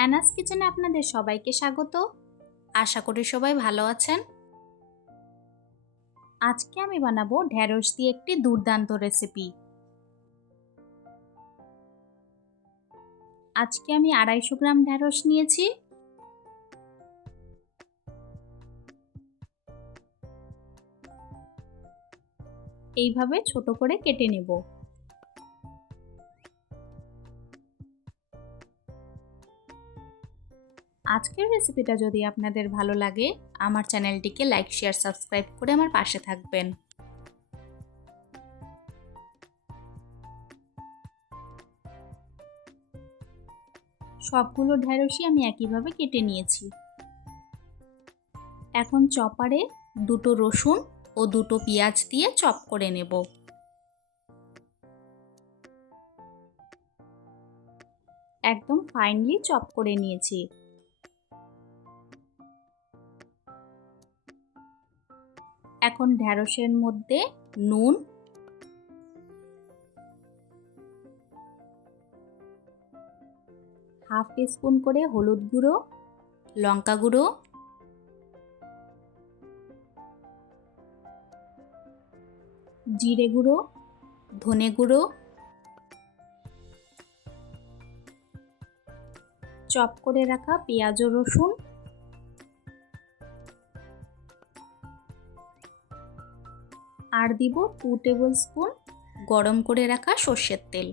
অ্যানাস কিচেনে আপনাদের সবাইকে স্বাগত। আশা করি সবাই ভালো আছেন। আজকে আমি বানাবো ঢ্যাঁড়স দিয়ে একটি দুর্দান্ত রেসিপি। আজকে আমি আড়াইশো গ্রাম ঢ্যাঁড়স নিয়েছি। এইভাবে ছোট করে কেটে নেব। আজকের রেসিপিটা যদি আপনাদের ভালো লাগে, আমার চ্যানেলটিকে লাইক, শেয়ার, সাবস্ক্রাইব করে আমার পাশে থাকবেন। সবগুলো ঢ্যাঁড়সই আমি একইভাবে কেটে নিয়েছি। এখন চপারে দুটো রসুন ও দুটো পেঁয়াজ দিয়ে চপ করে নেব। একদম ফাইনলি চপ করে নিয়েছি। এখন ঢ্যাঁড়সের মধ্যে নুন, হাফ স্পুন করে হলুদ গুঁড়ো, লঙ্কা গুঁড়ো, জিরে গুঁড়ো, ধনে গুঁড়ো, চপ করে রাখা পেঁয়াজ রসুন আর দিব টু টেবিল স্পুন গরম করে রাখা সর্ষের তেল।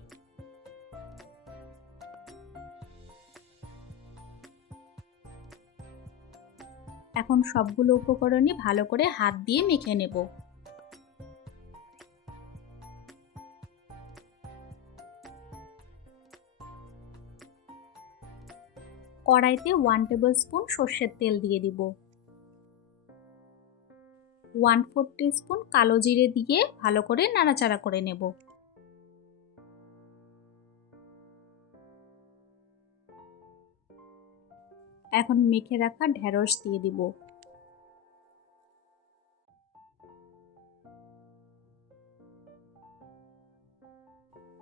এখন সবগুলো উপকরণই ভালো করে হাত দিয়ে মেখে নেব। কড়াইতে ওয়ান টেবিল স্পুন সর্ষের তেল দিয়ে দিব। ওয়ান ফোর স্পুন কালো জিরে দিয়ে ভালো করে নাড়াচাড়া করে নেব। এখন মেখে রাখা ঢ্যাঁড়স দিয়ে দিব।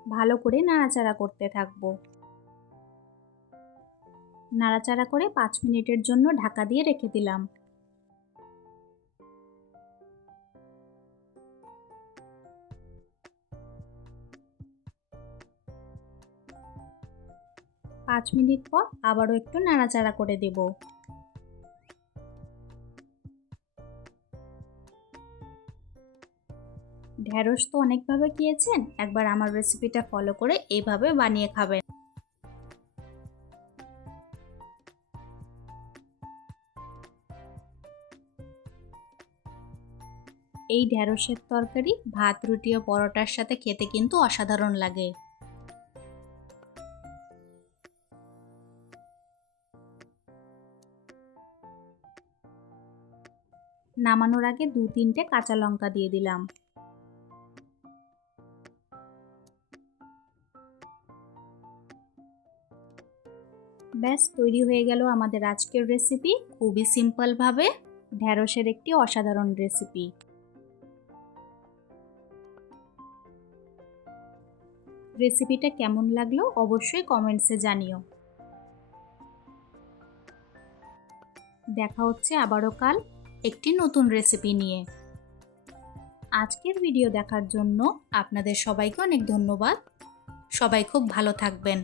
ভালো করে নাড়াচাড়া করতে থাকব। নাড়াচাড়া করে পাঁচ মিনিটের জন্য ঢাকা দিয়ে রেখে দিলাম। পাঁচ মিনিট পর আবারও একটু নাড়াচাড়া করে দেব। ঢ্যাঁড়স তো অনেকভাবে খেয়েছেন একবার আমার রেসিপিটা ফলো করে এইভাবে বানিয়ে খাবেন। এই ঢ্যাঁড়সের তরকারি, ভাত, রুটি ও পরোটার সাথে খেতে কিন্তু অসাধারণ লাগে। নামানোর আগে দু তিনটে কাঁচা লঙ্কা দিয়ে দিলাম। ব্যাস, তৈরি হয়ে গেল আমাদের আজকের রেসিপি খুবই সিম্পলভাবে ঢ্যাঁড়সের একটি অসাধারণ রেসিপি রেসিপিটা কেমন লাগল অবশ্যই কমেন্টসে জানিও। দেখা হচ্ছে আবারও কাল। একটি নতুন রেসিপি নিয়ে। আজকের ভিডিও দেখার জন্য আপনাদের সবাইকে অনেক ধন্যবাদ। সবাই খুব ভালো থাকবেন।